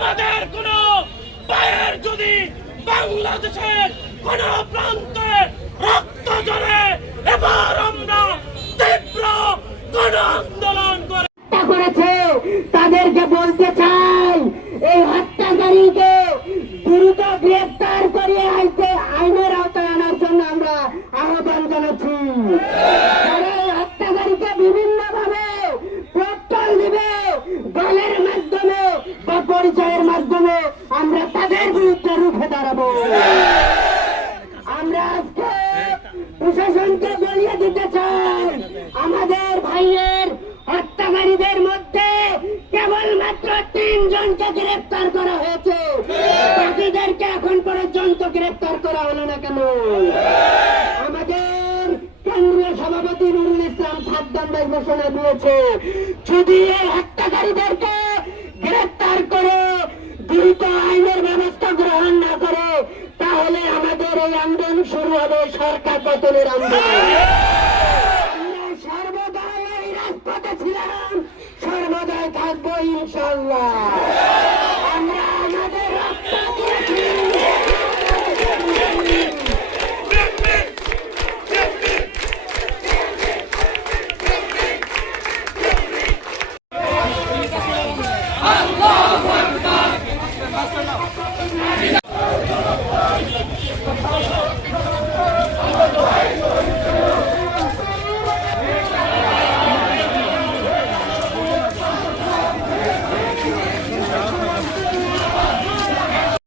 আমাদের কোন ভাইয়ের যদি বাংলাদেশের কোন প্রান্তে রক্ত ঝরে, এবার আমরা তীব্র গণ আন্দোলন করেছে। তাদেরকে বলতে চাই, এই হত্যাকারীকে দ্রুত গ্রেফতার করে আইনের আওতায় আনার জন্য আমরা আহ্বান জানাচ্ছি। এই হত্যাকারীকে বিভিন্ন ভাবে প্রত্যল দিবে, দলের মাধ্যমে বা পরিচয়ের মাধ্যমে আমরা তাদের বিরুদ্ধে রুখে দাঁড়াবো। আমরা আজকে প্রশাসনকে বলিয়ে দিতে চাই, আমাদের ভাইয়ের হত্যাকারীদের মধ্যে কেবলমাত্র 3 জনকে গ্রেফতার করা হয়েছে, বাকিদেরকে এখন পর্যন্ত গ্রেফতার করা হলো না কেন? আমাদের কেন্দ্রীয় সভাপতি নুরুল ইসলাম সাদ্দাম ভাই ঘোষণা দিয়েছে, যদি এই হত্যাকারীদেরকে গ্রেফতার করে দ্রুত আইনের ব্যবস্থা গ্রহণ না করে, তাহলে আমাদের এই আন্দোলন শুরু হবে সরকার পতনের আন্দোলন। সর্বদাই এই রাজপথে ছিলাম, সর্বদাই থাকবো ইনশাআল্লাহ।